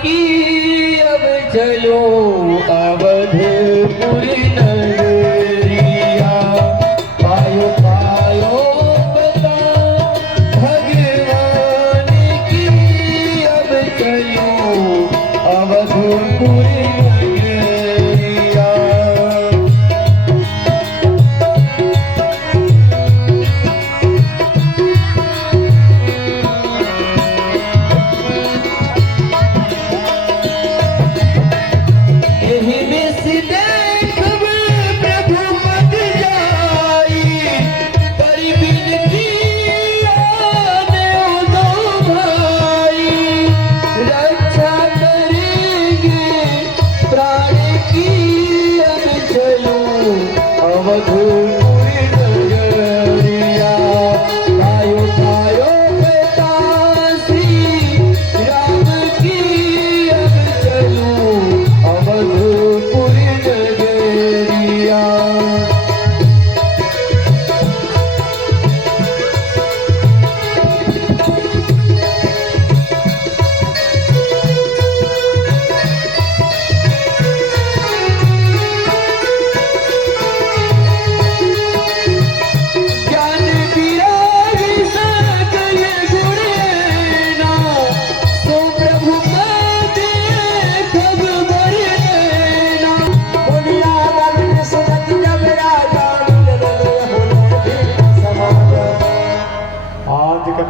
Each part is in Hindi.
की अब चलो अवधपुर नगरिया। पायो पायो बता भगवान की अब चलो अवधपुर नगरिया।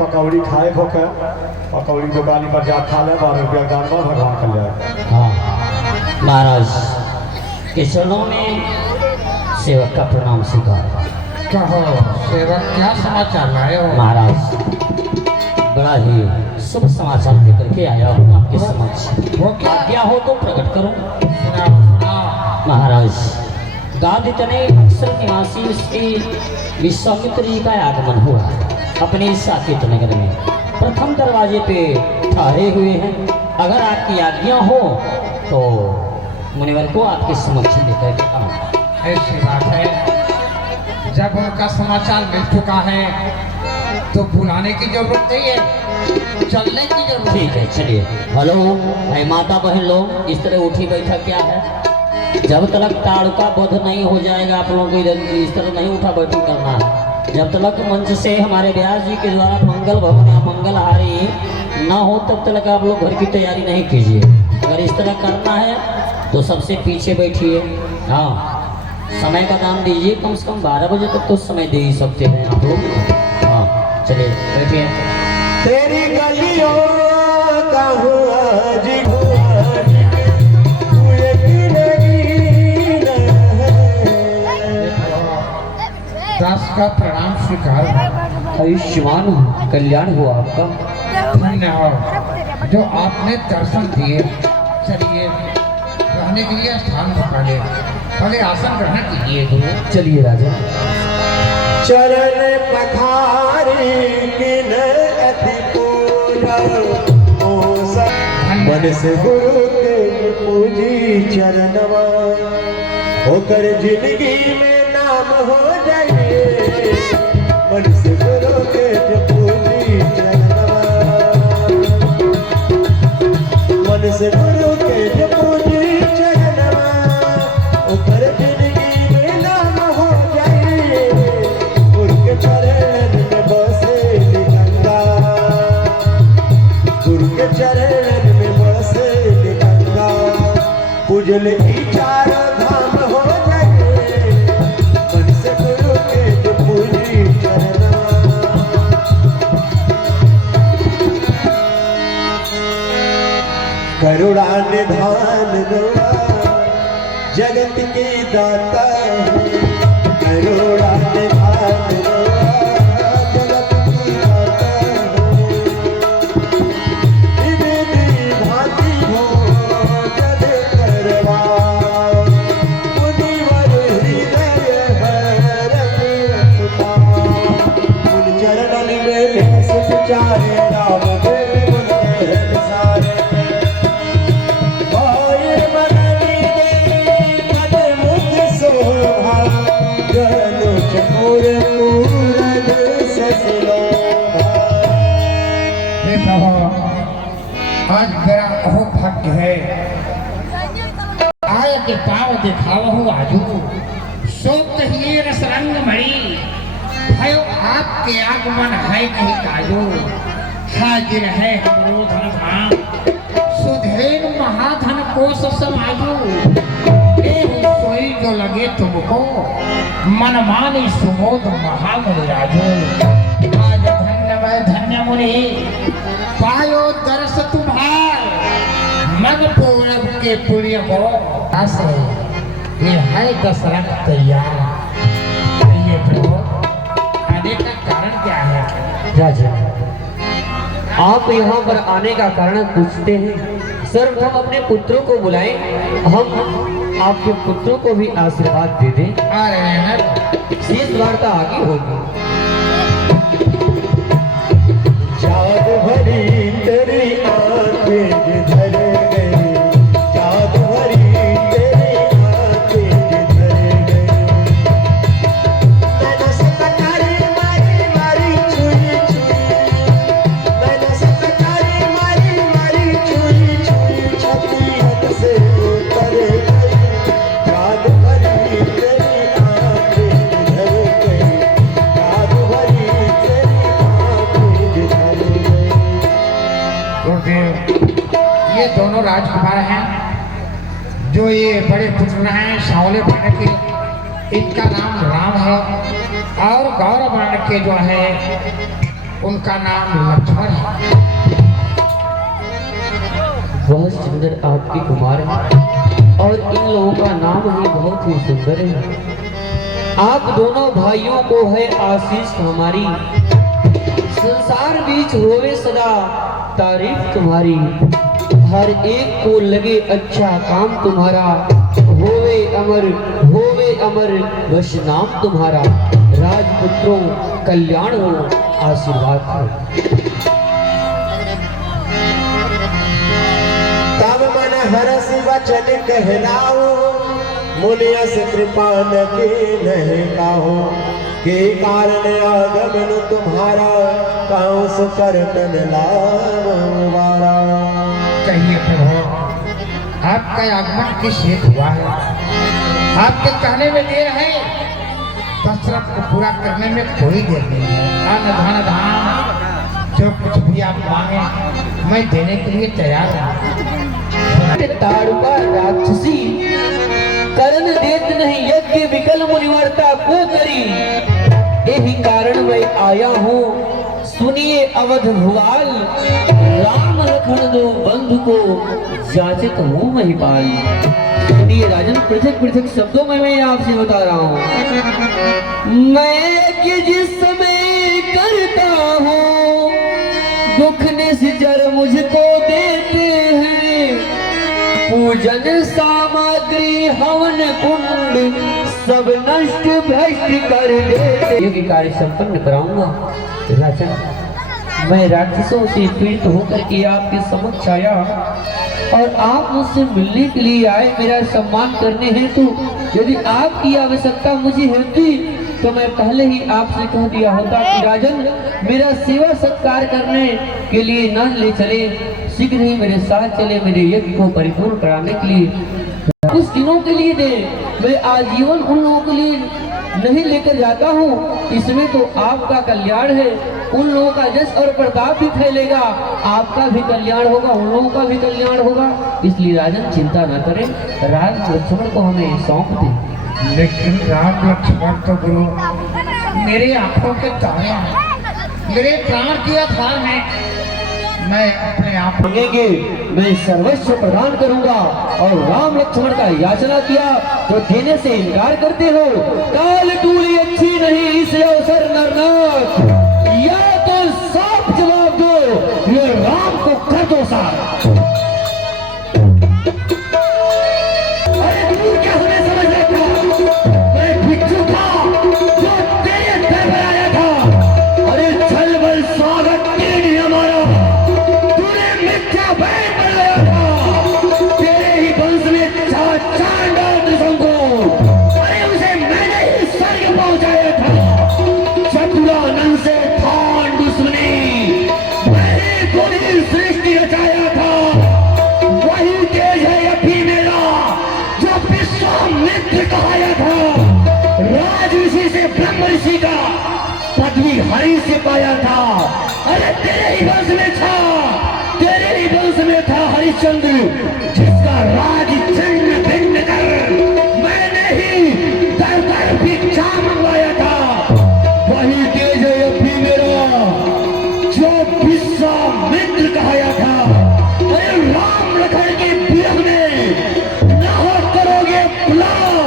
पकौड़ी खाए हो के पकौड़ी दुकान पर जा खा ले 12 रुपया दान में भगवान कल्याण। हाँ महाराज के चरणों में सेवक का प्रणाम स्वीकार। क्या हो सेवक, क्या समाचार लाए हो? महाराज बड़ा ही शुभ समाचार लेकर के आया हूँ आपके समक्ष। वो क्या? आज्ञा हो तो प्रकट करूं। सुनाओ सुनाओ। महाराज गादी तने अक्सर निवासी श्री विश्वामित्र जी का आगमन हुआ अपने साकेत नगर में। प्रथम दरवाजे पे ठहरे हुए हैं। अगर आपकी आज्ञा हो तो मुनिवर को आपके समक्ष लेकर के आऊं। ऐसी बात है, जब उनका समाचार मिल चुका है तो बुलाने की जरूरत नहीं है, चलने की जरूरत ठीक है चलिए। हेलो भाई माता बहन लोग, इस तरह उठी बैठा क्या है? जब तक ताड़का बध नहीं हो जाएगा आप लोगों को इधर इस तरह नहीं उठा बैठी करना है। जब तक मंच से हमारे व्यास जी के द्वारा मंगल भवन या मंगलहारी ना हो तब तक आप लोग घर की तैयारी नहीं कीजिए। अगर इस तरह करना है तो सबसे पीछे बैठिए। हाँ समय का दाम दीजिए, कम से कम 12 बजे तक तो समय दे ही सकते हैं आप लोग। हाँ चलिए बैठिए। तेरी गलियों का दास का प्रणाम स्वीकार। आयुष्मान हो, कल्याण हुआ आपका। धन्य हो जो आपने दर्शन दिए। चलिए रहने के लिए स्थान बता ले, पहले आसन ग्रहण कीजिए। चलिए राजा। चरण पखारी किन अति पूरा मन से गुरु के पूजी चरणवा होकर जिंदगी में नाम हो जाए। मन से गुरु के पूजी चरणवा मन से गुरु के पूजी चरणवा होकर जिंदगी में नाम हो जाए। गुरु के चरण में बसे गंगा, गुरु के चरण में बसे गंगा, पूजल ई चार धाम हो जाए। मन से गुरु के जो पूजी चरणा करुणा निधान रुआ जगत की दाता करुणा निधान रुआ जगत की दाता विधि भांति हो जद करवा मुनिवर हृदय हर रखता उन चरणन में सुख चाहे राम देव सारे मन मुख शोभा जन मेरा अहो भाग्य है आय के पाव दिखावहु आजू सो कहिए रस रंग मणि भयो आपके आगमन है कहीं काजू हाजिर है हमरो धन धाम सुधेन महाधन कोश समाजू एहु सोई जो लगे तुमको मन माने सुमोद महामुनि राजू आज धन्य मुनि पायो दर्श तुम्हार मन पूरब के पुण्य को आसे ये है दशरथ तैयार ये प्रभु आने का कारण क्या है? राजा, आप यहाँ पर आने का कारण पूछते हैं। सर्वप्रथम अपने पुत्रों को बुलाएं, हम आपके पुत्रों को भी आशीर्वाद दे दें। आ रहे हैं शेष वार्ता आगे होगी। जादू भरी तेरी आंखें जिधर गई, जादू भरी तेरी आंखें जिधर गई। मैंने सकतारी मारी मारी छुई छुई, मैंने सकतारी मारी मारी छुई छुई, छतीहत से उतर गई। जादू भरी तेरी आंखें जिधर गई, जादू भरी तेरी आंखें जिधर गई। गुरुदेव, ये दोनों राजकुमार हैं जो ये बड़े पुत्र हैं सांवले वर्ण के, इनका नाम राम है और गौरव वर्ण के जो है उनका नाम लक्ष्मण है। बहुत सुंदर आपके कुमार हैं और इन लोगों का नाम ही बहुत ही सुंदर है। आप दोनों भाइयों को है आशीष हमारी, संसार बीच होवे सदा तारीफ तुम्हारी। हर एक को लगे अच्छा काम तुम्हारा, होवे अमर वश नाम तुम्हारा। राजपुत्रों कल्याण हो, आशीर्वाद हो। तब मन हरस वचन कहलाओ, मुनियस कृपा न के नहीं काहो। के कारण आगमन तुम्हारा, काहू सो करतन लावारा। कहिए प्रभु, आपका आगमन किस हेतु हुआ है? आपके कहने में देर है, दशरथ को पूरा करने में कोई देर नहीं है। अन्न धन धाम जो कुछ भी आप मांगे मैं देने के लिए तैयार हूँ। ताड़ुका राक्षसी करण देत नहीं, यज्ञ विकल मुनिवर्ता को करी। यही कारण मैं आया हूँ, सुनिए अवध भुआल। राम लखन दो बंधु को जाचित हूँ महिपाल। सुनिए राजन, पृथक पृथक शब्दों में मैं आपसे बता रहा हूँ। मैं कि जिस समय करता हूँ, दुख निश्चर मुझको देते हैं। पूजन सामग्री हवन कुंड सब नष्ट भ्रष्ट कर देते। ये कार्य संपन्न कराऊंगा। राजन, मैं राक्षसों से पीड़ित होकर के आपके समक्ष आया और आप मुझसे मिलने के लिए आए, मेरा सम्मान करने हेतु। यदि आपकी आवश्यकता मुझे होती तो मैं पहले ही आपसे कह दिया होता कि राजन, मेरा सेवा सत्कार करने के लिए न ले चले, शीघ्र ही मेरे साथ चले, मेरे यज्ञ को परिपूर्ण कराने के लिए। कुछ दिनों के लिए दे, मैं आजीवन उन लोगों के लिए नहीं लेकर जाता हूँ। इसमें तो आपका कल्याण है, उन लोगों का यश और प्रताप भी फैलेगा, आपका भी कल्याण होगा, उन लोगों का भी कल्याण होगा। इसलिए राजन चिंता न करें, राज लक्ष्मण को हमें सौंप दें। लेकिन राम लक्ष्मण तो गुरु मेरे आंखों के तारे हैं, मेरे प्राण की आधार हैं। मैं अपने आप मांगेंगे मैं सर्वस्व प्रदान करूंगा, और राम लक्ष्मण का याचना किया तो देने से इनकार करते हो। काल टूली अच्छी नहीं, इसे अवसर नरनाथ, या तो साफ जवाब दो, ये राम को कर दो साथ। अरे तू क्या हमें समझ रहा था? मैं भिक्षु था जो तेरे दर पर आया था। अरे छल बल स्वागत नहीं हमारा, तेरे ही वंश में चांडाल को, अरे उसे मैंने ही स्वर्ग पहुंचाया था। चतुरानंद से थान दुश्मनी, मैंने पूरी सृष्टि रचाया था। हरि से पाया था। अरे तेरे ही वंश में था, तेरे ही वंश में था हरिश्चंद्र, जिसका राज छिन्न भिन्न कर मैंने ही दर दर भिक्षा मंगवाया था। वही तेज है अभी मेरा जो विश्वामित्र कहाया था। अरे राम लखन के विरह में ना करोगे पुलाव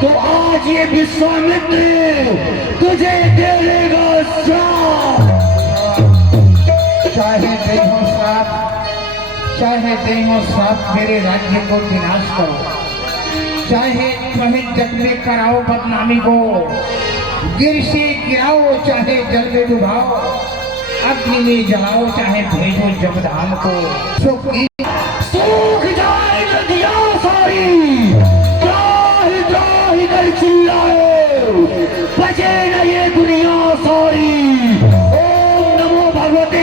तो आज ये विश्वामित्र तुझे दे देगा श्राप। चाहे देहो श्राप, चाहे देहो श्राप, मेरे राज्य को विनाश करो, चाहे तुम्हें जग में कराओ बदनामी को, गिर से गिराओ चाहे जल में डुबाओ, अग्नि में जलाओ चाहे भेजो जमधान को। सूख जाए नदियां सारी, त्राहि त्राहि कर चिल्लाए, बचे न ये दुनिया सारी। ओम नमो भगवते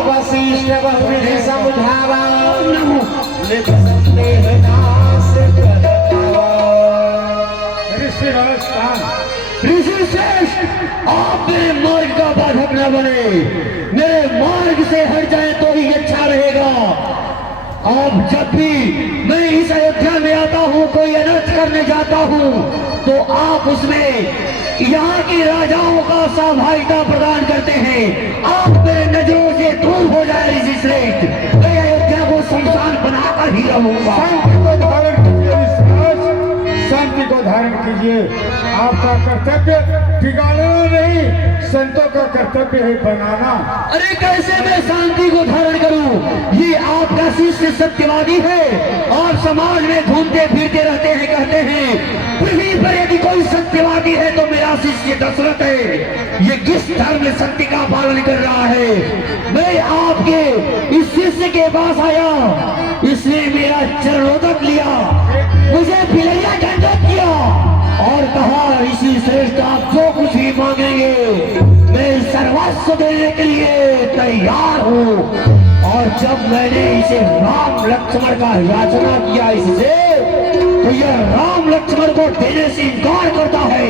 वशिष्ठ बहुविधि समझावा, नमो निस्नेह नाश करतावा। ऋषि श्रेष्ठ, आप मेरे मार्ग का बाधक न बने, मेरे मार्ग से हट जाए तो ही अच्छा रहेगा। आप जब भी मैं इस अयोध्या में आता हूँ, कोई अनर्थ करने जाता हूँ, तो आप उसमें यहाँ के राजाओं का सहभागिता प्रदान करते हैं। आप मेरे नजरों से दूर हो जाए ऋषि श्रेष्ठ, मैं अयोध्या को शमशान बनाकर ही रहूंगा। शांति को धारण कीजिए। आपका कर्तव्य बिगाड़ना नहीं, संतों का कर्तव्य है बनाना। अरे कैसे मैं शांति को धारण करूं? ये आपका शिष्य सत्यवादी है, आप समाज में घूमते फिरते रहते हैं, कहते हैं पृथ्वी पर यदि कोई सत्यवादी है तो मेरा शिष्य दशरथ है। ये किस धर्म में सत्य का पालन कर रहा है? मैं आपके इस शिष्य के पास आया, इसने मेरा चरणोदक लिया, मुझे फिलैया दंडवत किया और कहा ऋषि श्रेष्ठ आप जो कुछ भी मांगेंगे मैं सर्वस्व देने के लिए तैयार हूँ। और जब मैंने इसे राम लक्ष्मण का याचना किया इससे, तो यह राम लक्ष्मण को देने से इनकार करता है।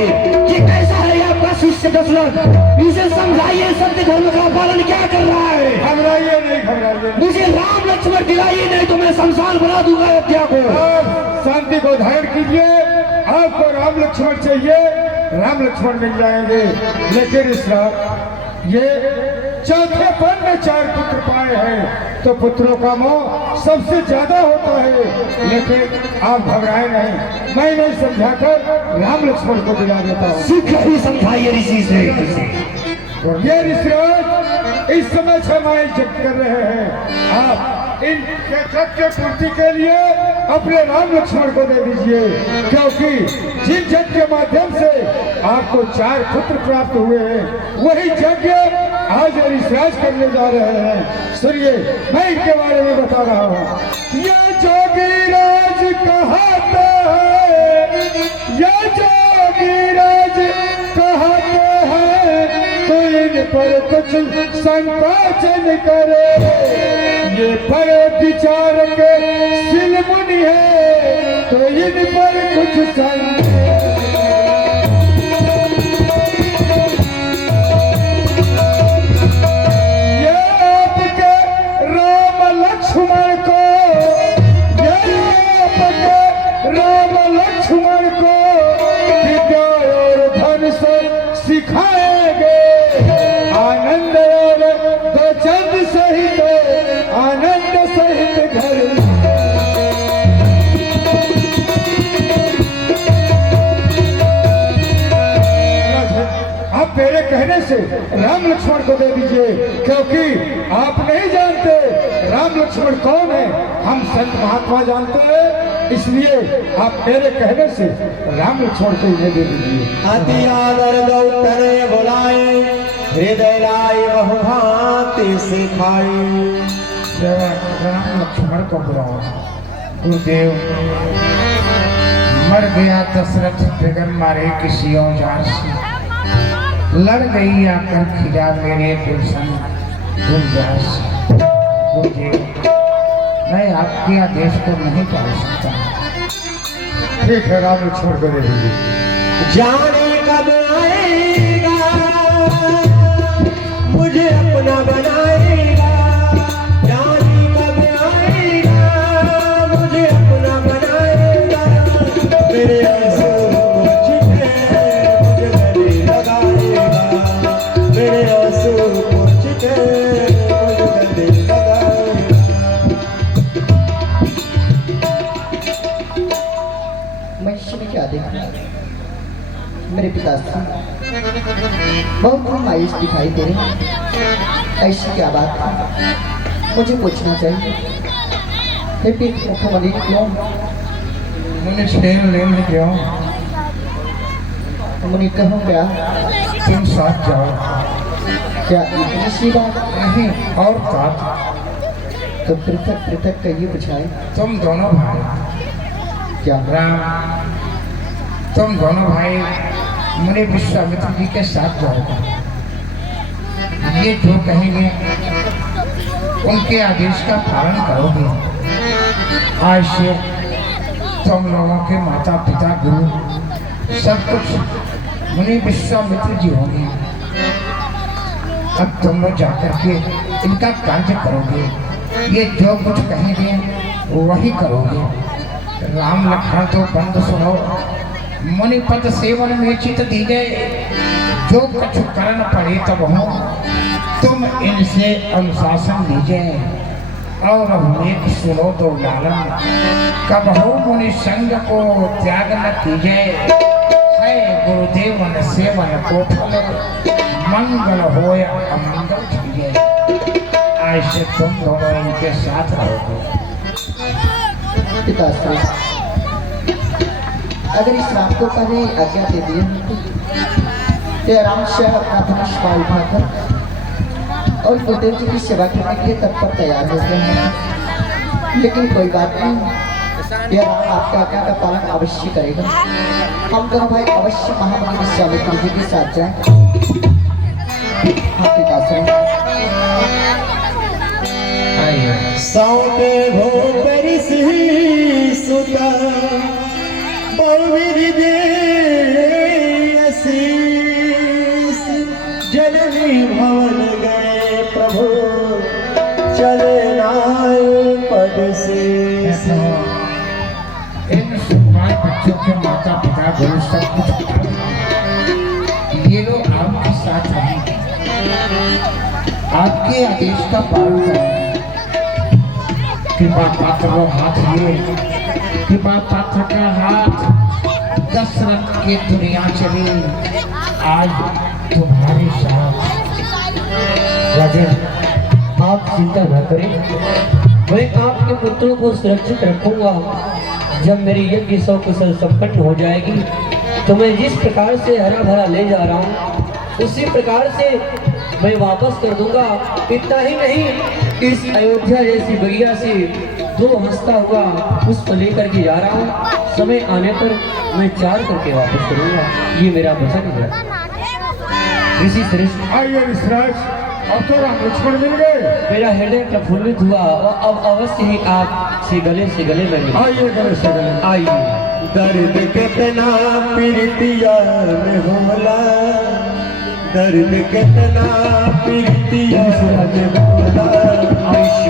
कि कैसा है आपका शिष्य दशरथ? इसे समझाइए सत्य धर्म का पालन क्या कर रहा है। घबराइए नहीं, घबराइए नहीं। मुझे राम लक्ष्मण दिलाइए, नहीं तो मैं शमशान बना दूंगा अयोध्या को। आप शांति को धारण कीजिए। आपको राम लक्ष्मण चाहिए, राम लक्ष्मण मिल जाएंगे। लेकिन इस ये चौथे पन में 4 पुत्र पाए हैं, तो पुत्रों का मोह सबसे ज्यादा होता है। लेकिन आप घबराए नहीं, मैं नहीं समझाकर राम लक्ष्मण को दिला देता हूँ। शीघ्र ही समझाइए ऋषि से। ये ऋषिराज इस समय क्षमाएं जप कर रहे हैं। आप इन जग के पूर्ति के लिए अपने राम लक्ष्मण को दे दीजिए, क्योंकि जिन यज्ञ के माध्यम से आपको 4 पुत्र प्राप्त हुए हैं, वही यज्ञ आज ऋषिराज करने जा रहे हैं। सुनिए, मैं इनके बारे में बता रहा हूँ। यह जोगीराज कहता है, यह जोगीराज कहते हैं, तो इन पर कुछ संकोचन करे। ये पर विचार के सिल मुनि है, तो इन पर कुछ ये आपके राम लक्ष्मण को, ये आपके राम लक्ष्मण को विद्या और धन से सिखाएंगे। आनंद और दो चंद सहित, आनंद सहित घर। आप मेरे कहने से राम लक्ष्मण को दे दीजिए, क्योंकि आप नहीं जानते राम लक्ष्मण कौन है, हम संत महात्मा जानते हैं। इसलिए आप मेरे कहने से राम लक्ष्मण को इन्हें दे दीजिए। अति आदर गौतरे बुलाए, हृदय लाई बहुभांति सिखाई। राम लक्ष्मण को बुलाओ। गुरुदेव, मर गया दशरथ बिगड़ मारे किसी औजार से, लड़ गई आकर खिजा मेरे गुलशन गुलजार से। गुरुदेव, मैं आपके आदेश को नहीं टाल सकता। ठीक है, राम लक्ष्मण को दे दीजिए। जाने कब आएगा मुझे अपना बनाएगा, जाने कब आएगा, मुझे अपना बनाएगा, मेरे आंसू पोंछे मुझे गले लगाएगा, मेरे आंसू पोंछे मुझे गले लगाएगा। मैं इसमें क्या देखा? मेरे पिताश्री बहुत ही मायूस दिखाई दे रहे हैं। ऐसी क्या बात है? मुझे पूछना चाहिए। हे पीठ मुख्यमंत्री क्यों? मुझे छेड़ लेने क्यों? मुनि कहूँ क्या? तुम साथ जाओ। क्या इतनी सी बात? नहीं और साथ तो पृथक पृथक कहिए बुझाए। तुम दोनों भाई क्या? राम, तुम दोनों भाई मुनि विश्वामित्र जी के साथ जाओगे। ये जो कहेंगे उनके आदेश का पालन करोगे। आज से तुम लोगों के माता पिता गुरु सब कुछ मुनि विश्वामित्र जी होंगे। अब तुम लोग जाकर के इनका कार्य करोगे। ये जो कुछ कहेंगे वही करोगे। राम लखन तो बंद सुनो, मुनिपद सेवन में चित दीजे, जो कुछ करन पड़े तब हो, तुम इनसे अनुशासन लीजिए। और विवेक सुनो तो लालन, कब हो मुनि संग को त्याग न कीजिए। है गुरुदेव मन सेवन को फल, मंगल हो या अमंगल कीजिए। आज से तुम दोनों इनके साथ रहोगे। पिताश्री अगर इस राम को पहले आज्ञा दे दी तो आराम से अपना धनुष बाण उठाकर और गुरुदेव जी की सेवा करने के लिए तत्पर तैयार हो गए हैं। लेकिन कोई बात नहीं, यह राम आपके आज्ञा का पालन अवश्य करेगा। हम दोनों भाई अवश्य महामुनि विश्वामित्र जी के साथ जाएं। हाँ पिताश्री। सौंपे भो परिसी सुता, बहुविधि दे आशीष, जननी भवन गए प्रभु, चले नाय पद से। इन सुकुमार बच्चों के माता पिता गुरु सब कुछ ये लोग आपके साथ रहेंगे, आपके आदेश का पालन करेंगे। कृपा पात्र को हाथ लिए, कृपा पात्र का हाथ दशरथ की दुनिया चली, आज तुम्हारे साथ। राजन, आप चिंता न करें, मैं आपके पुत्रों को सुरक्षित रखूंगा। जब मेरी यज्ञ सौ कुशल संपन्न हो जाएगी तो मैं जिस प्रकार से हरा भरा ले जा रहा हूँ उसी प्रकार से मैं वापस कर दूंगा। इतना ही नहीं, इस अयोध्या जैसी बगिया से 2 हंसता हुआ पुष्प लेकर के जा रहा हूँ। समय आने पर मैं 4 करके वापस करूंगा। ये मेरा वचन है। ऋषि श्रेष्ठ, आइए ऋषिराज, अब तो राम लक्ष्मण मिल गए। मेरा हृदय प्रफुल्लित हुआ और अब अवश्य ही आप से गले में मिले। आइए गले से गले। आइए। दर्द कितना प्रीतिया में होला, दर्द कितना प्रीतिया में होला, आयुष्य